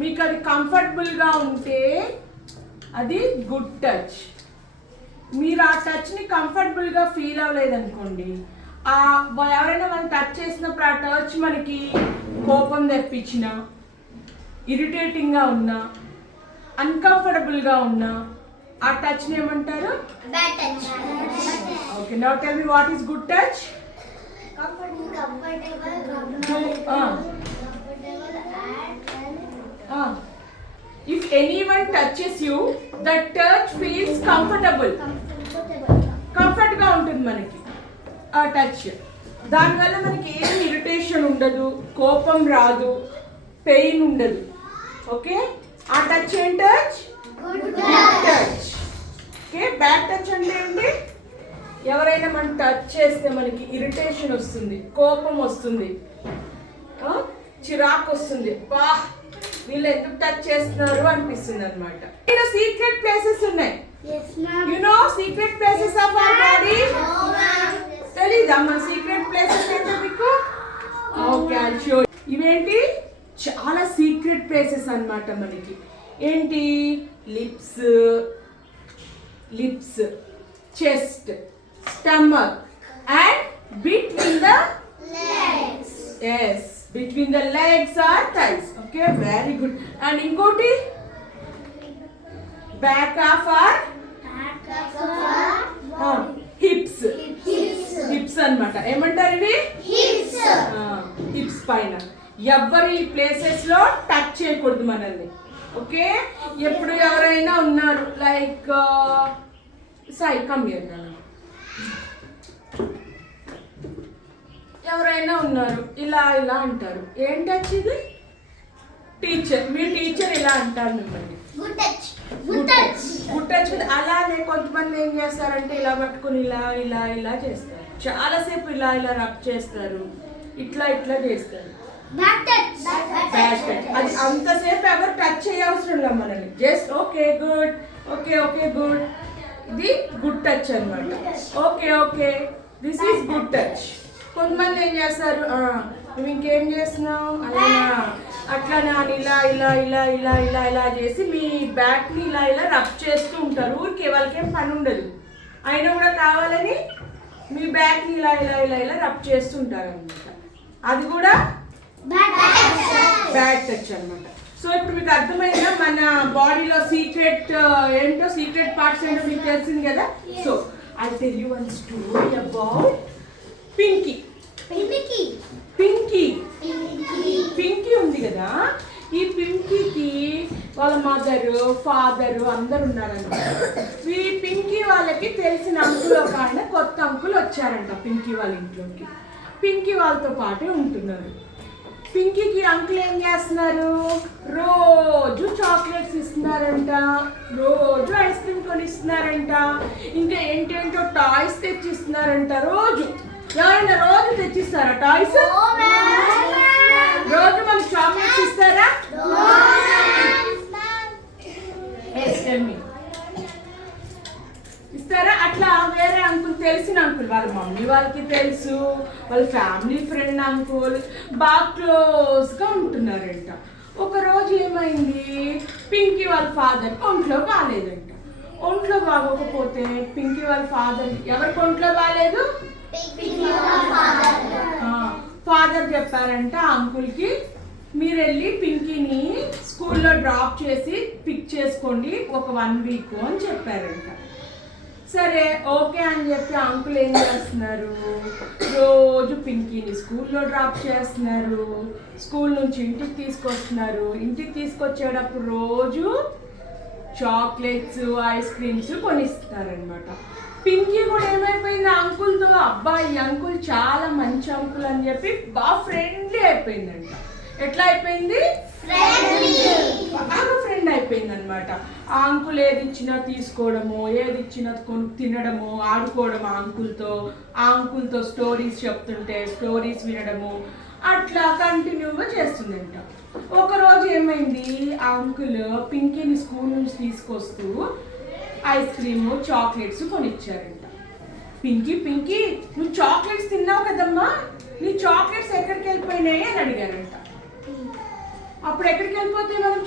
మీకు అది కంఫర్టబుల్గా ఉంటే అది గుడ్ టచ్. మీరు ఆ టచ్ని కంఫర్టబుల్గా ఫీల్ అవ్వలేదనుకోండి, ఎవరైనా మనం టచ్ చేసినప్పుడు ఆ టచ్ మనకి కోపం తెప్పించినా, ఇరిటేటింగ్గా ఉన్నా, అన్కంఫర్టబుల్గా ఉన్నా ఆ టచ్ని ఏమంటారు? Bad touch. Okay, now tell me what is good touch? If anyone touches you, that touch feels comfortable. Comfort గా ఉంటుంది మనకి ఆ టచ్. దానివల్ల మనకి ఏం ఇరిటేషన్ ఉండదు, కోపం రాదు, పెయిన్ ఉండదు. ఓకే, ఆ టచ్ ఏం touch? Good touch. Okay, bad touch అంటే ఏంటి? ఎవరైనా మనం టచ్ చేస్తే మనకి ఇరిటేషన్ వస్తుంది, కోపం వస్తుంది, చిరాకు వస్తుంది, బా వీళ్ళు ఎందుకు టచ్ చేస్తున్నారు అనిపిస్తుంది అనమాట. ఇలా సీక్రెట్ ప్లేసెస్ ఉన్నాయి. You know secret places of our body? తెలీదా మన సీక్రెట్ ప్లేసెస్ ఏంటో మీకు? Okay, I show. ఇవేంటి? చాలా సీక్రెట్ ప్లేసెస్ అన్నమాట మనకి. ఏంటి? Lips, chest, stomach and between the legs. Yes, between the legs are thighs. Okay, very good. And inkoti back of our hips అన్నమాట. ఏమంటారు ఇవి? హిప్స్ పైన ఎవరు ఈ ప్లేసెస్ లో టచ్ చేయకూడదు మనల్ని. ఓకే, ఎప్పుడు ఎవరైనా ఉన్నారు లైక్ సాయి కమ్ హియర్ నాన్న, ఎవరైనా ఉన్నారు ఇలా ఇలా అంటారు. ఏం టచ్ ఇది? టీచర్, మీ టీచర్ ఇలా అంటారు మిమ్మల్ని, గుడ్ టచ్. అలానే కొంతమంది ఏం చేస్తారంటే ఇలా పట్టుకుని ఇలా ఇలా ఇలా చేస్తారు, చాలాసేపు ఇలా ఇలా రబ్ చేస్తారు, ఇట్లా ఇట్లా చేస్తారు. Bad touch. అది అంతసేపు ఎవరు టచ్ చేయవసరం లేదు మనల్ని, just okay good, okay okay good. ఇది గుడ్ టచ్ అన్నమాట. Okay okay, this is good touch. కొంతమంది ఏం చేస్తారు, నువ్వు ఇంకేం చేస్తున్నావు అలానా అట్లానా అని ఇలా ఇలా ఇలా ఇలా ఇలా ఇలా చేసి మీ బ్యాక్ని ఇలా ఇలా రబ్ చేస్తూ ఉంటారు. ఊరికే వాళ్ళకేం పని ఉండదు, అయినా కూడా కావాలని మీ బ్యాక్ని ఇలా ఇలా ఇలా ఇలా రబ్ చేస్తూ ఉంటారు అనమాట. అది కూడా బ్యాడ్ టచ్ అనమాట. సో ఇప్పుడు మీకు అర్థమైందా మన బాడీలో సీక్రెట్ ఏంటో, సీక్రెట్ పార్ట్స్ ఏంటో మీకు తెలిసింది కదా. So I tell you one story about Pinky ఉంది కదా. ఈ పింకీకి వాళ్ళ మదరు, ఫాదరు అందరు ఉన్నారంట. ఈ పింకీ వాళ్ళకి తెలిసిన అంకుల్ ఒక ఆయన కొత్త అంకుల్ వచ్చారంట పింకీ వాళ్ళ ఇంట్లోకి. పింకీ వాళ్ళతో పాటే ఉంటున్నారు. పింకీకి అంకుల్ ఏం చేస్తున్నారు? రోజు చాక్లెట్స్ ఇస్తున్నారంట, రోజు ఐస్ క్రీమ్ కొనిస్తున్నారంట, ఇంకా ఏంటేంటో టాయ్స్ తెచ్చిస్తున్నారంట. రోజు ఎవరైనా రోజు తెచ్చిస్తారా టాయ్స్? రోజు మనకి చాక్లెట్స్ ఇస్తారా? ఇస్తారా? అట్లా వేరే అంకుల్, తెలిసిన అంకుల్, వాళ్ళ మమ్మీ వాళ్ళకి తెలుసు, వాళ్ళ ఫ్యామిలీ ఫ్రెండ్ అంకుల్, బాగా క్లోజ్గా ఉంటున్నారంట. ఒకరోజు ఏమైంది, పింకీ వాళ్ళ ఫాదర్కి ఒంట్లో బాగాలేదంట. ఒంట్లో బాగోకపోతే పింకీ వాళ్ళ ఫాదర్, ఎవరికి ఒంట్లో బాగాలేదు? ఫాదర్ చెప్పారంట అంకుల్కి, మీరు వెళ్ళి పింకీని స్కూల్లో డ్రాప్ చేసి పిక్ చేసుకోండి ఒక 1 వీక్ అని చెప్పారంట. సరే ఓకే అని చెప్పి అంకుల్ ఏం చేస్తున్నారు, రోజు పింకీని స్కూల్లో డ్రాప్ చేస్తున్నారు, స్కూల్ నుంచి ఇంటికి తీసుకొస్తున్నారు. ఇంటికి తీసుకొచ్చేటప్పుడు రోజు చాక్లెట్స్, ఐస్ క్రీమ్స్ కొనిస్తారనమాట. పింకీ కూడా ఏమైపోయింది అంకుల్తో, అబ్బాయి అంకుల్ చాలా మంచి అంకుల్ అని చెప్పి బాగా ఫ్రెండ్లీ అయిపోయిందంట. ఎట్లా అయిపోయింది? బాగా ఫ్రెండ్ అయిపోయింది అనమాట. ఆ అంకుల్ ఏది ఇచ్చినా తీసుకోవడము, ఏది ఇచ్చినా తినడము, ఆడుకోవడం ఆ అంకుల్తో స్టోరీస్ చెప్తుంటే స్టోరీస్ వినడము, అట్లా కంటిన్యూగా చేస్తుందంట. ఒకరోజు ఏమైంది, ఆ అంకుల్ పింకీని స్కూల్ నుంచి తీసుకొస్తూ ఐస్ క్రీము, చాక్లెట్స్ కొనిచ్చారంట. పింకీ నువ్వు చాక్లెట్స్ తిన్నావు కదమ్మా, నీ చాక్లెట్స్ ఎక్కడికి వెళ్ళిపోయినాయి అని అడిగారంట. అప్పుడు ఎక్కడికి వెళ్ళిపోతే మనం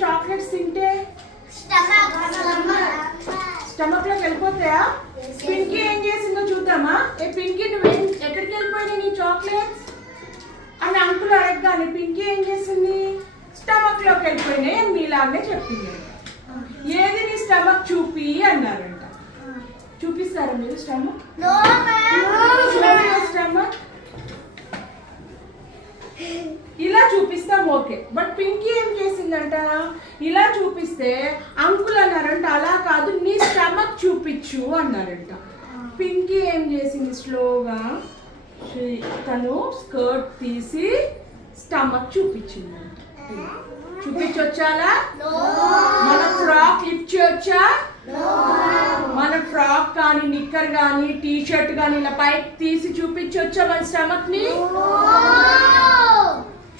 పింకీ ఏం చేసిందో చూద్దామా? ఏ పింకీ నువ్వేం ఎక్కడికి వెళ్ళిపోయినాయి నీ చాక్లెట్స్ అని అంకుల్ అడగగానే పింకీ ఏం చేసింది? స్టమక్ లోకి వెళ్ళిపోయినాయి అని మీలాగే చెప్పింది. ఏది నీ స్టమక్ చూపి అన్నారంట. చూపిస్తారా మీరు స్టమక్? స్టమక్ ఇలా చూపిస్తాం ఓకే, బట్ పింకీ ఏం చేసిందంట? ఇలా చూపిస్తే అంకుల్ అన్నారంట అలా కాదు నీ స్టమక్ చూపించు అన్నారంట. పింకీ ఏం చేసింది? స్లోగా తను స్కర్ట్ తీసి స్టమక్ చూపించిందంట. చూపించొచ్చాలా? మన ఫ్రాక్ లిఫ్ట్ చేయొచ్చా? మన ఫ్రాక్ కానీ నిక్కర్ కానీ టీ షర్ట్ కానీ ఇలా పైకి తీసి చూపించొచ్చా మన స్టమక్ ని?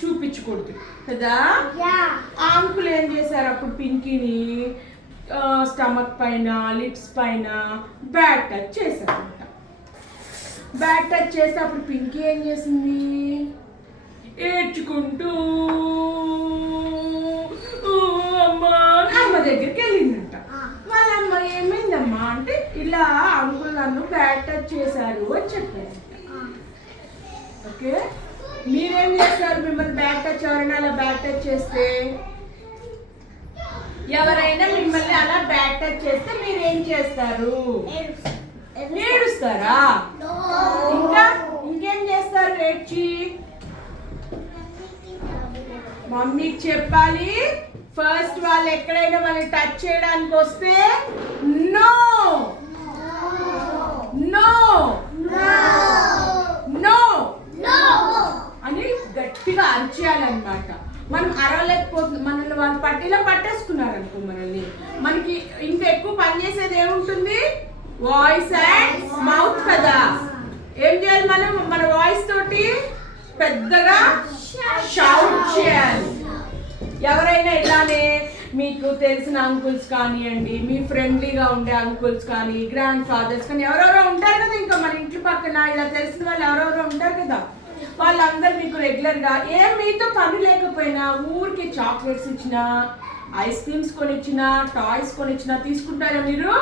చూపించకూడదు కదా. అంకుల్ ఏం చేశారు అప్పుడు? పింకీని స్టమక్ పైన లిప్స్ పైన బ్యాడ్ టచ్ చేశారంట. బ్యాడ్ టచ్ చేస్తే అప్పుడు పింకీ ఏం చేసింది? ఏడ్చుకుంటూ అమ్మ దగ్గరికి వెళ్ళిందంట. వాళ్ళ అమ్మ ఏమైందమ్మా అంటే ఇలా అంకుల్ నన్ను బ్యాడ్ టచ్ చేశారు అని చెప్పారు. ఓకే, మీరేం చేస్తారు? మిమ్మల్ని బ్యాడ్ టచ్ ఎవరైనా అలా బ్యాడ్ టచ్ చేస్తే, ఎవరైనా మిమ్మల్ని అలా బ్యాడ్ టచ్ చేస్తే మీరేం చేస్తారు? ఏడుస్తారా? ఇంకా ఇంకేం చేస్తారు? ఏడ్చి మమ్మీకి చెప్పాలి. ఫస్ట్ వాళ్ళు ఎక్కడైనా మనల్ని టచ్ చేయడానికి వస్తే నో నో నో అని గట్టిగా అరిచేయాలన్నమాట. మనం అరవలేకపోతుంది. మనల్ని వాళ్ళు పట్టిలా పట్టేసుకున్నారు అనుకో మనల్ని, మనకి ఇంకా ఎక్కువ పనిచేసేది ఏముంటుంది? వాయిస్ అండ్ మౌత్ కదా. ఏం చేయాలి? మనం మన వాయిస్ తోటి పెద్దగా షౌట్ చేయాలి. ఎవరైనా ఇలానే మీకు తెలిసిన అంకుల్స్ కానివ్వండి, మీ ఫ్రెండ్లీగా ఉండే అంకుల్స్ కానీ, గ్రాండ్ ఫాదర్స్ కానీ ఎవరెవరో ఉంటారు కదా, ఇంకా మన ఇంటి పక్కన ఇలా తెలిసిన వాళ్ళు ఎవరెవరో ఉంటారు కదా, వాళ్ళందరూ మీకు రెగ్యులర్గా ఏం మీతో పని లేకపోయినా ఊరికి చాక్లెట్స్ ఇచ్చినా, ఐస్ క్రీమ్స్ కొనిచ్చినా, టాయ్స్ కొనిచ్చినా తీసుకుంటారా మీరు?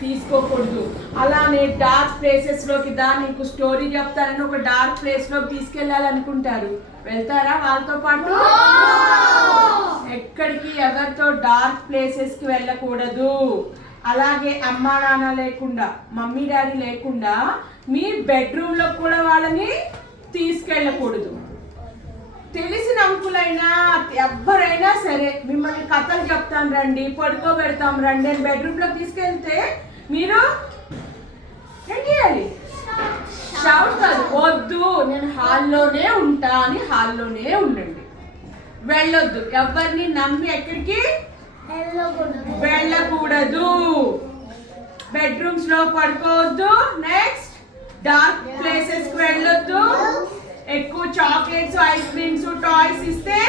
తీసుకోకూడదు. అలానే డార్క్ ప్లేసెస్ లోకి నీకు స్టోరీ చెప్తానని ఒక డార్క్ ప్లేస్ లోకి తీసుకెళ్ళాలనుకుంటారు, వెళ్తారా వాళ్ళతో పాటు? ఎక్కడికి ఎవరితో డార్క్ ప్లేసెస్ కి వెళ్ళకూడదు. అలాగే అమ్మా నాన్న లేకుండా, మమ్మీ డాడీ లేకుండా మీ బెడ్రూమ్ లో కూడా వాళ్ళని తీసుకెళ్ళకూడదు. తెలిసిన అంకులైనా ఎవరైనా సరే మిమ్మల్ని కథలు చెప్తాను రండి, పడుకోబెడతాం రండి అని బెడ్రూమ్ లో తీసుకెళ్తే మీరు ఏం చేయాలి? షౌట్ కాదు, వద్దు నేను హాల్లోనే ఉంటా అని హాల్లోనే ఉండండి. వెళ్ళొద్దు. ఎవరిని నమ్మి ఎక్కడికి వెళ్ళకూడదు. బెడ్రూమ్స్ లో పడుకోవద్దు. నెక్స్ట్, డార్క్ ప్లేసెస్ కి వెళ్ళొద్దు. ఎక్కువ చాక్లెట్స్, ఐస్ క్రీమ్స్, టాయ్స్ ఇస్తే